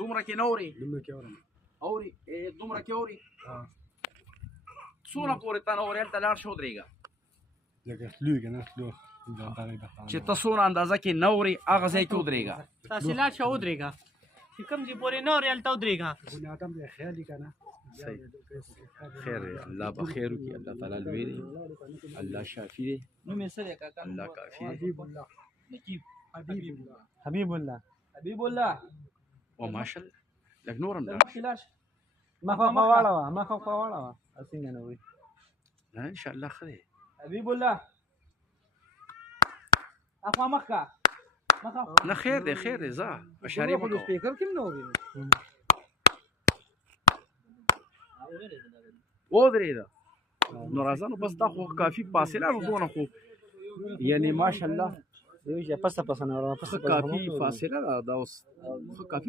دومره کې نه اوري اوري دومره کې اوري څونه پورې ته نه اوري هلته لاړ شه ودرېږه چې ته څونه اندازه کې نه اوري هغه ځای کې ودرېږه تاسې لاړ شه ودرېږه چې کوم ځای پورې نه اوري هلته ودرېږه خیر دی الله به خیر وکړي الله تعالی لوی دی الله شافي دی نوم یې څه دی کاکا الله کافي دی نقیب حبیب الله حبیب الله او ماشاءالله لږ نور هم لاړ مخکې لاړ شه مخه واړه مخه واړه څنګه نه وي نه انشاءالله ښه دی حبیب الله اخوا مخکه نه خیر دی ځه اشارې مه کوه سپیکر کې نه وي ودرېده نو راځه نو بس دا خو کافي فاصله ده دونه خو یعنې ماشاءالله پسه نه ښه کافي فاصله ده دا اوس ښه کافي